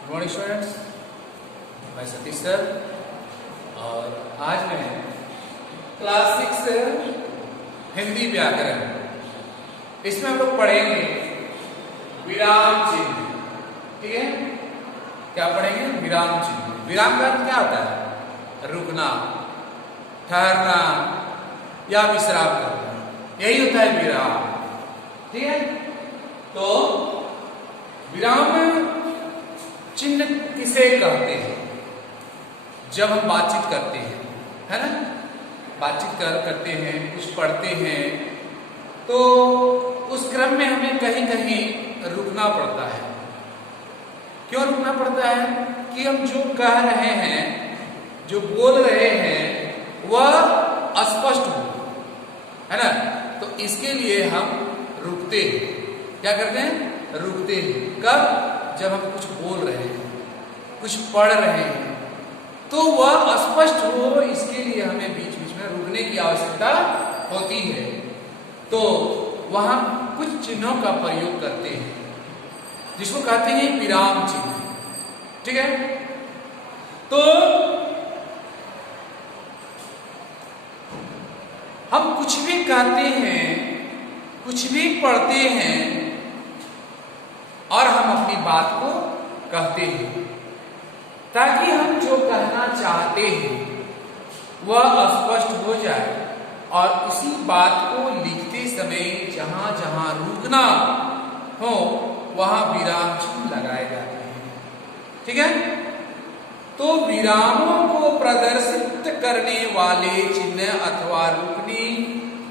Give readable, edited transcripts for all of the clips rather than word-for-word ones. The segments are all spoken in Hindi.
गुड मॉर्निंग स्टूडेंट्स, मैं सतीश सर और आज मैं क्लास 6 हिंदी व्याकरण इसमें हम लोग पढ़ेंगे विराम चिन्ह। ठीक है, क्या पढ़ेंगे? विराम चिन्ह। विराम का अर्थ क्या होता है? रुकना, ठहरना या विश्राम करना, यही होता है विराम। ठीक है, तो विराम चिन्ह किसे कहते हैं? जब हम बातचीत करते हैं, है ना, बातचीत करते हैं, कुछ पढ़ते हैं, तो उस क्रम में हमें कहीं कहीं रुकना पड़ता है। क्यों रुकना पड़ता है? कि हम जो कह रहे हैं, जो बोल रहे हैं, वह अस्पष्ट हो, है ना। तो इसके लिए हम रुकते हैं। क्या करते हैं? रुकते हैं। कब? जब हम कुछ बोल रहे हैं, कुछ पढ़ रहे हैं, तो वह अस्पष्ट हो, इसके लिए हमें बीच बीच में रुकने की आवश्यकता होती है। तो वहां कुछ चिन्हों का प्रयोग करते हैं जिसको कहते हैं विराम चिन्ह। ठीक है, तो हम कुछ भी कहते हैं, कुछ भी पढ़ते हैं और हम अपनी बात को कहते हैं ताकि हम जो कहना चाहते हैं वह स्पष्ट हो जाए, और इसी बात को लिखते समय जहां जहां रुकना हो वहां विराम चिन्ह लगाए जाते हैं। ठीक है, तो विरामों को प्रदर्शित करने वाले चिन्ह अथवा रुकने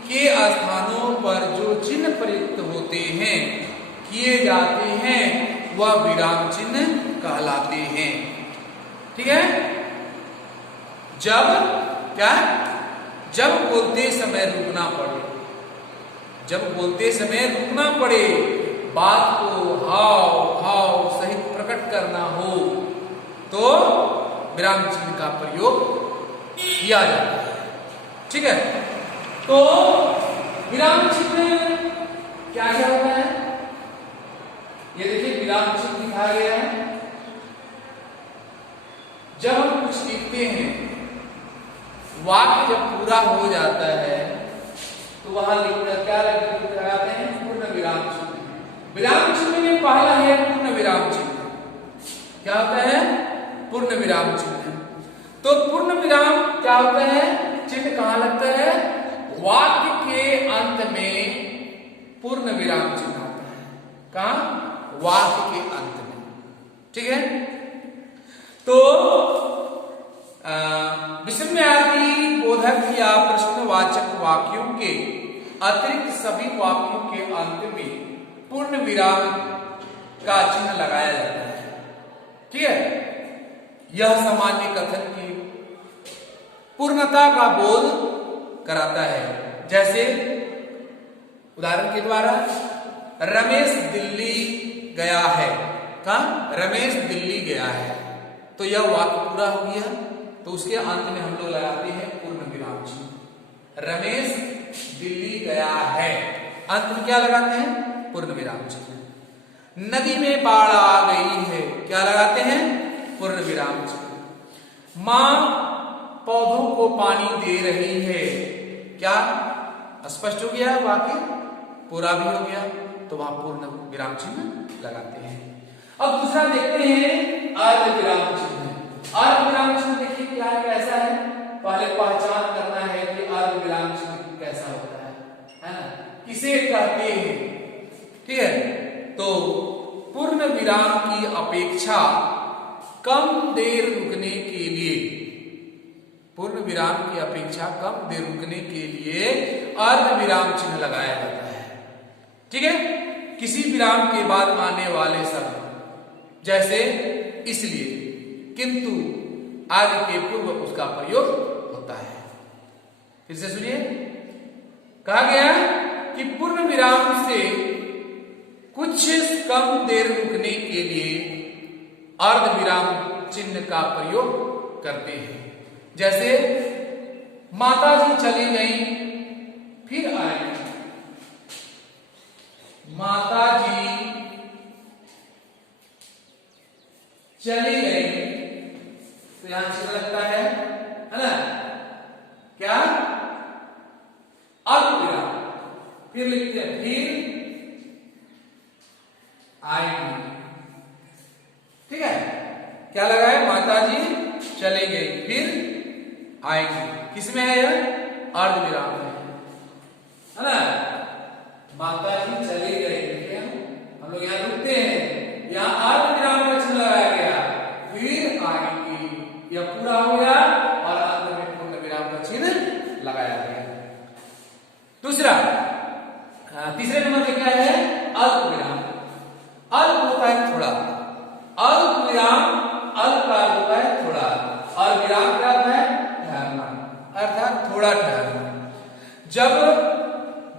के स्थानों पर जो चिन्ह प्रयुक्त होते हैं, किए जाते हैं, वह विराम चिन्ह कहलाते हैं। ठीक है, जब क्या? जब बोलते समय रुकना पड़े, जब बोलते समय रुकना पड़े, बात को हाव हाव सहित प्रकट करना हो, तो विराम चिन्ह का प्रयोग किया जाता है। ठीक है, तो विराम चिन्ह क्या क्या होता है? ये देखिए, विराम चिन्ह दिखाया गया है। जब हम कुछ लिखते हैं, वाक्य जब पूरा हो जाता है, तो वहां लिखकर क्या लगाते हैं? पूर्ण विराम चिन्ह। विराम चिन्ह में पहला है पूर्ण विराम चिन्ह। क्या होता है? पूर्ण विराम चिन्ह। तो पूर्ण विराम क्या होता है? चिन्ह कहां लगता है? वाक्य के अंत में पूर्ण विराम चिन्ह आता है। कहां? वाक्य के अंत में। ठीक है, तो विस्मयार्थी, बोधक या प्रश्नवाचक वाक्यों के अतिरिक्त सभी वाक्यों के अंत में पूर्ण विराम का चिन्ह लगाया जाता है। ठीक है, यह सामान्य कथन की पूर्णता का बोध कराता है। जैसे उदाहरण के द्वारा, रमेश दिल्ली गया है। कहां? रमेश दिल्ली गया है। तो यह वाक्य पूरा हो गया, तो उसके अंत में हम लोग लगाते हैं पूर्ण विराम चिन्ह। रमेश दिल्ली गया है, अंत में क्या लगाते हैं? पूर्ण विराम चिन्ह। नदी में बाढ़ आ गई है, क्या लगाते हैं? पूर्ण विराम चिन्ह। मां पौधों को पानी दे रही है, क्या? स्पष्ट हो गया, वाक्य पूरा भी हो गया, तो वहां पूर्ण विराम चिन्ह लगाते हैं। अब दूसरा देखते हैं अर्ध विराम चिन्ह। अर्ध विराम चिन्ह देखिए क्या है, कैसा है? पहले पहचान करना है कि अर्ध विराम चिन्ह कैसा होता है ना, किसे कहते हैं। ठीक है, तो पूर्ण विराम की अपेक्षा कम देर रुकने के लिए, पूर्ण विराम की अपेक्षा कम देर रुकने के लिए अर्ध विराम चिन्ह लगाया जाता है। ठीक है, किसी विराम के बाद आने वाले शब्द, जैसे इसलिए, किंतु आदि के पूर्व उसका प्रयोग होता है। फिर से सुनिए, कहा गया कि पूर्ण विराम से कुछ कम देर रुकने के लिए अर्ध विराम चिन्ह का प्रयोग करते हैं। जैसे माताजी चली गई, फिर आए, माताजी चली गई, तो यहां चिन्ह लगता है ना, क्या, अल्पविराम। फिर लिखते हैं फिर आएंगी, ठीक है, क्या लगा है, माताजी चली गई फिर आएंगी, किसमें है यह, अर्धविराम में है ना। माताजी चली गई, ठीक है, हम लोग यहाँ रुकते हैं, यहाँ अर्धविराम का चिन्ह लगाया गया, फिर आएंगी, यह पूरा हो गया और अंत में पूर्ण विराम का चिन्ह लगाया गया। दूसरा, तीसरे नंबर पे क्या है, अल्पविराम। अल्प होता है थोड़ा, अल्पविराम, अल्प का अर्थ होता है थोड़ा, और विराम का अर्थ है ठहरना, अर्थात थोड़ा ठहरना। जब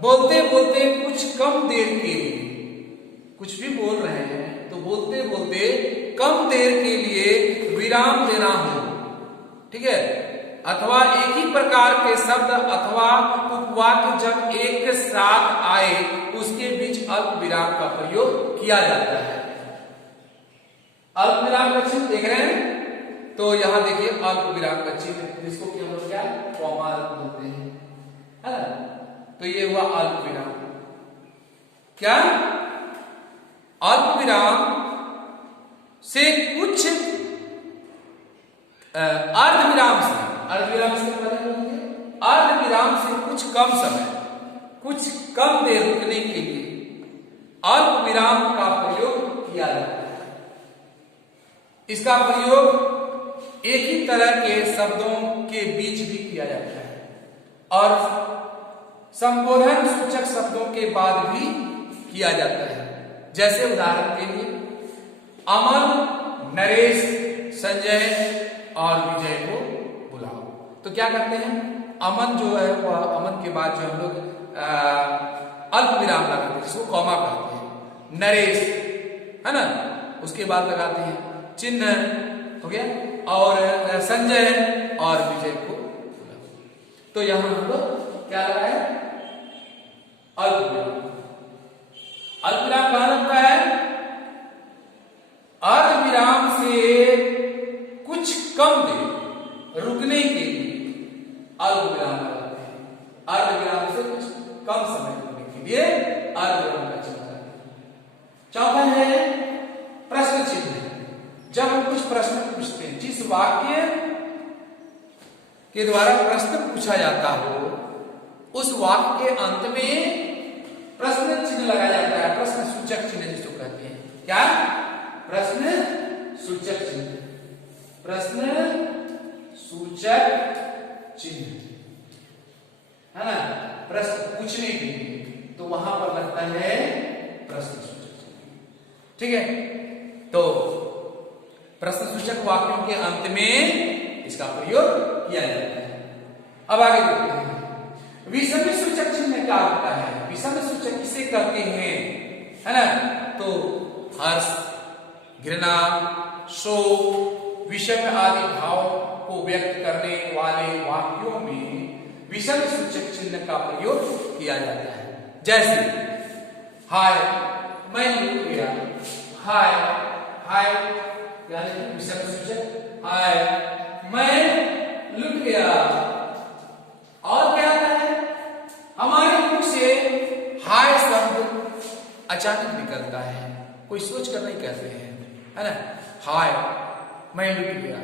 बोलते बोलते कुछ कम देर के लिए, कुछ भी बोल रहे हैं तो बोलते बोलते कम देर के लिए विराम देना हो, ठीक है, अथवा एक ही प्रकार के शब्द अथवा उपवाक्य जब एक साथ आए उसके बीच अल्प विराम का प्रयोग किया जाता है। अल्प विराम का चिन्ह देख रहे हैं, तो यहां देखिए अल्प विराम का चिन्ह, जिसको कि हम लोग क्या, कॉमा बोलते हैं, है ना, तो ये हुआ अल्प विराम। क्या, अल्प विराम से कुछ अर्धविराम से, अर्धविराम से अर्धविराम से कुछ कम समय, कुछ कम देर रुकने के लिए अल्प विराम का प्रयोग किया जाता है। इसका प्रयोग एक ही तरह के शब्दों के बीच भी किया जाता है और संबोधन सूचक शब्दों के बाद भी किया जाता है। जैसे उदाहरण के लिए अमन, नरेश, संजय और विजय को बुलाओ, तो क्या करते हैं, अमन जो है वह, अमन के बाद जो हम लोग अल्प विराम लगाते हैं, जिसको कॉमा कहते हैं, नरेश है ना, उसके बाद लगाते हैं चिन्ह, हो गया, और संजय और विजय को बुलाओ, तो यहां हम लोग क्या लगाए, अल्प विराम। अल्प विराम कहां लगता है, अर्धविराम से कुछ कम देर रुकने के लिए अल्प विराम लगाते हैं, अर्धविराम से कुछ कम समय रुकने के लिए अर्धविराम का चिन्ह लगाते हैं। चौथा है प्रश्न चिन्ह। जब हम कुछ प्रश्न पूछते हैं, जिस वाक्य के द्वारा प्रश्न पूछा जाता हो उस वाक्य के अंत में प्रश्न चिन्ह लगाया जाता है, प्रश्न सूचक चिन्ह जिसको कहते हैं, क्या, प्रश्न सूचक चिन्ह, प्रश्न सूचक चिन्ह, है ना, प्रश्न पूछने के लिए, तो वहां पर लगता है प्रश्न सूचक चिन्ह, ठीक है। तो प्रश्न सूचक वाक्यों के अंत में इसका प्रयोग किया जाता है। अब आगे देखते हैं, विषम सूचक चिन्ह क्या होता है, विषम सूचक किसे कहते हैं, है ना, तो हर्ष, घृणा, शोक, विषम आदि भाव को व्यक्त करने वाले वाक्यों में विषम सूचक चिन्ह का प्रयोग किया जाता है। जैसे हाय, मैं लुट गया, हाय, हाय क्या है, विषम सूचक, हाय मैं लुट गया। और क्या है, हमारे मुख से हाय शब्द अचानक निकलता है, कोई सोच कर नहीं कहते हैं, है ना, हाय मैं लुट गया,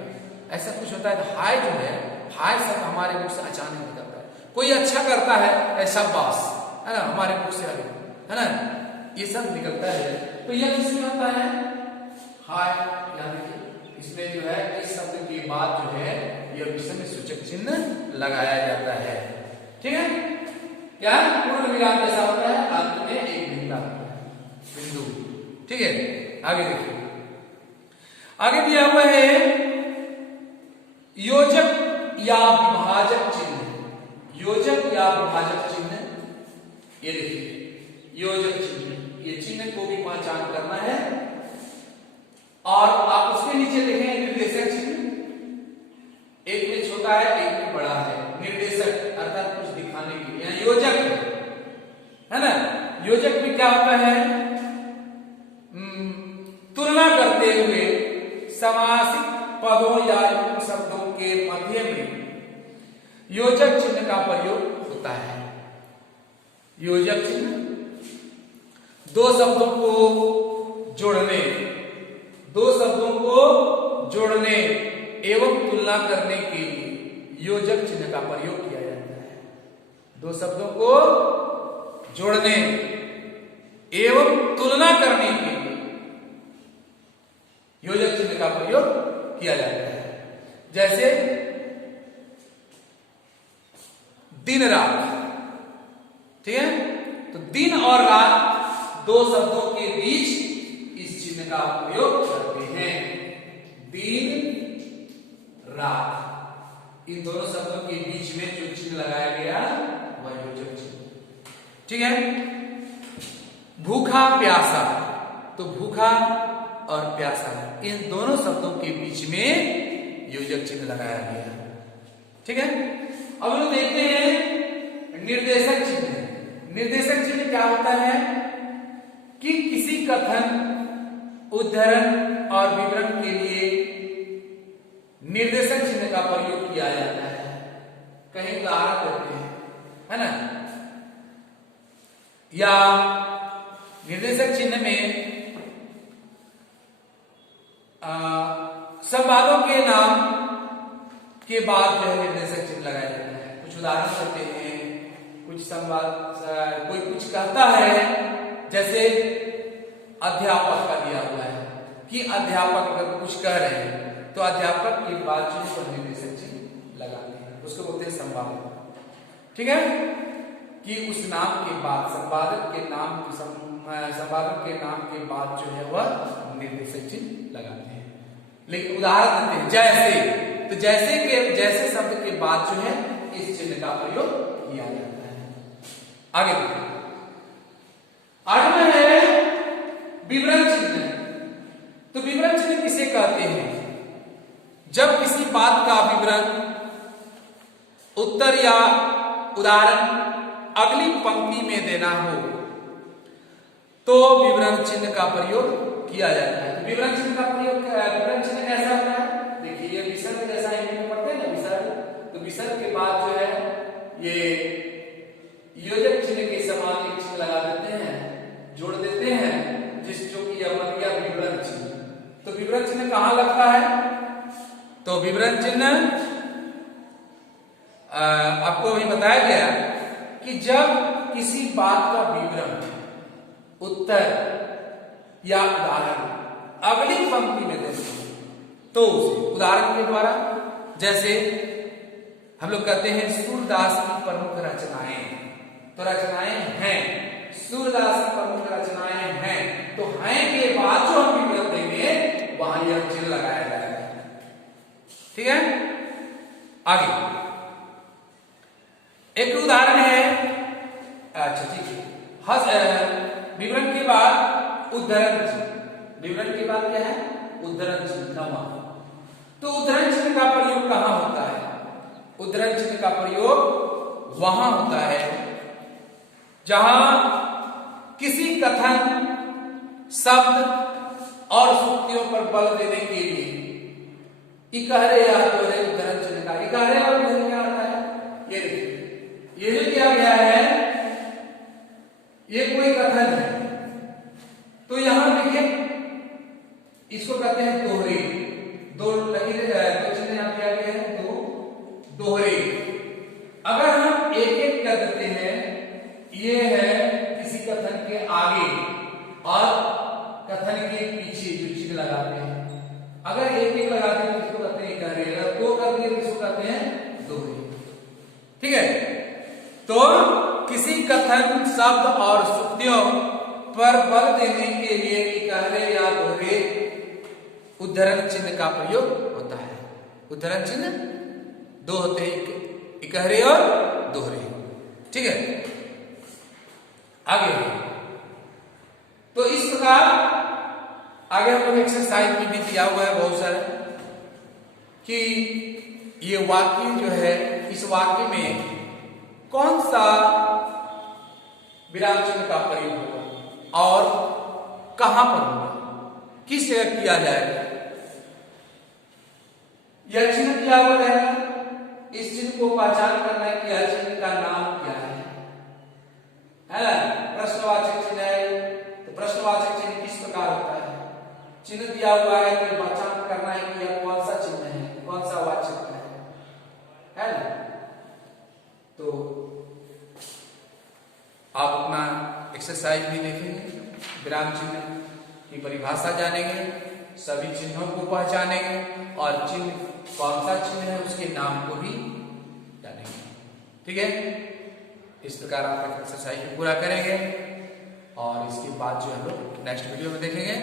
ऐसा कुछ होता है। तो हाय जो है, हाय शब्द हमारे मुख से अचानक निकलता है, कोई अच्छा करता है, शाबाश, है ना, हमारे मुख से, है ना, ये सब निकलता है, तो यह किसमें होता है, हाय। याद रखिए, इसमें जो है इस शब्द के बाद जो है यह विषम सूचक चिन्ह लगाया जाता है, ठीक है। क्या पूर्ण विराम जैसा होता है, अंत में एक बिंदु, ठीक है। आगे देखिए, आगे दिया हुआ है योजक या विभाजक चिन्ह। योजक या विभाजक चिन्ह, ये देखिए योजक चिन्ह, ये चिन्ह को भी पहचान करना है। और आप उसके नीचे देखें निर्देशक चिन्ह, एक में छोटा है एक में बड़ा है, निर्देशक अर्थात कुछ दिखाने के लिए। योजक है ना, योजक में क्या होता है, तुलना करते हुए समासिक पदों या युग्म शब्दों के मध्य में योजक चिन्ह का प्रयोग होता है। योजक चिन्ह दो शब्दों को जोड़ने एवं तुलना करने के लिए योजक चिन्ह का प्रयोग किया जाता है। दो शब्दों को जोड़ने एवं तुलना करने के लिए योजक चिन्ह का प्रयोग किया जाता है। जैसे दिन रात, ठीक है, तो दिन और रात दो शब्दों के बीच इस चिन्ह का प्रयोग करते हैं। दिन रात, इन दोनों शब्दों के बीच में जो चिन्ह लगाया गया वह योजक चिन्ह, ठीक है। भूखा प्यासा, तो भूखा और प्यासा इन दोनों शब्दों के बीच में योजक चिन्ह लगाया गया, ठीक है। अब हम देखते हैं निर्देशक चिन्ह। निर्देशक चिन्ह क्या होता है कि किसी कथन, उद्धरण और विवरण के लिए निर्देशक चिन्ह का प्रयोग किया जाता है। कहीं उदाहरण देते हैं, है ना, या निर्देशक चिन्ह में संवादों के नाम के बाद जो है निर्देशक चिन्ह लगाया जाता है। कुछ उदाहरण देते हैं, कुछ संवाद, कोई कुछ कहता है, जैसे अध्यापक का दिया हुआ है कि अध्यापक अगर कुछ कह रहे हैं तो अध्यापक की बातचीत पर निर्देशक चिन्ह लगाते हैं, उसको बोलते हैं संवाद, ठीक है। कि उस नाम के बाद संवादक के नाम के बाद जो है वह निर्देशक चिन्ह लगाते हैं। लेकिन उदाहरण देते हैं, जैसे, तो जैसे शब्द के बाद जो है इस चिन्ह का प्रयोग किया जाता है। आगे आठवां है विवरण चिन्ह। तो विवरण चिन्ह किसे कहते हैं? जब किसी बात का विवरण, उत्तर या उदाहरण अगली पंक्ति में देना हो तो विवरण चिन्ह का प्रयोग किया जाता है। विवरण चिन्ह का प्रयोग, विवरण चिन्ह कैसा होता है? देखिए ये विसर्ग जैसा हिंदी में पढ़ते हैं ना, विसर्ग, तो विसर्ग के बाद जो है ये योजक चिन्ह के समान एक चिन्ह लगा देते हैं, जोड़ देते हैं, जो कि बन गया विवरण चिन्ह। तो विवरण चिन्ह कहां लगता है? तो विवरण चिन्ह आपको अभी बताया गया कि जब किसी बात का विवरण, उत्तर या उदाहरण अगली पंक्ति में देते हैं तो उसे उदाहरण के द्वारा, जैसे हम लोग कहते हैं सूरदास की प्रमुख रचनाएं, तो रचनाएं हैं, सूरदास की प्रमुख रचनाएं हैं, तो हैं के बाद जो हम विवरण देंगे वहां यह चिन्ह लगाया जाएगा, ठीक है। आगे एक उदाहरण है, अच्छा ठीक है, विवरण के बाद उद्धरण चिन्ह। विवरण के बाद क्या है? उद्धरण चिन्ह। तो उद्धरण चिन्ह का प्रयोग कहां होता है? उद्धरण चिन्ह का प्रयोग वहां होता है जहां किसी कथन, शब्द और सूक्तियों पर बल देने के लिए इकहरे या दोहरे उद्धरण चिन्ह का, इकहरे और दोहरे क्या होता है? ये देखिए, ये जो किया गया है ये कोई कथन है, तो यहां देखिए इसको कहते हैं दोहरे, दो लकीरें, दो चिन्ह यहां किया गया है, दो दोहरे। अगर हम एक एक कर देते हैं, ये है किसी कथन के आगे और कथन के पीछे जो चिन्ह लगाते हैं, अगर एक एक लगाते हैं तो इसको कहते हैं इकहरे, अगर दो कर दिए तो इसको कहते हैं दोहरे, ठीक है। तो किसी कथन, शब्द और सूक्तियों पर बल देने के लिए इकहरे या दोहरे उद्धरण चिन्ह का प्रयोग होता है। उद्धरण चिन्ह दो होते हैं, इकहरे और दोहरे, ठीक है। आगे तो इस प्रकार आगे हम लोग एक्सरसाइज में भी दिया हुआ है बहुत सारे कि ये वाक्य जो है, इस वाक्य में कौन सा विराम चिन्ह का प्रयोग होगा और कहां पर होगा, किस जगह किया जाएगा। यह चिन्ह दिया हुआ रहेगा, इस चिन्ह को पहचान करना है कि यह चिन्ह का नाम क्या है ना। प्रश्नवाचक चिन्ह है तो प्रश्नवाचक चिन्ह किस प्रकार होता है, चिन्ह दिया हुआ है तो पहचान करना है कि यह कौन सा चिन्ह है, कौन सा वाचक है ना। तो आप अपना एक्सरसाइज भी देखेंगे, विराम चिन्ह की परिभाषा जानेंगे, सभी चिन्हों को पहचानेंगे और चिन्ह कौन सा चिन्ह है उसके नाम को भी जानेंगे। ठीक है, इस प्रकार आप एक्सरसाइज पूरा करेंगे और इसके बाद जो हम लोग नेक्स्ट वीडियो में देखेंगे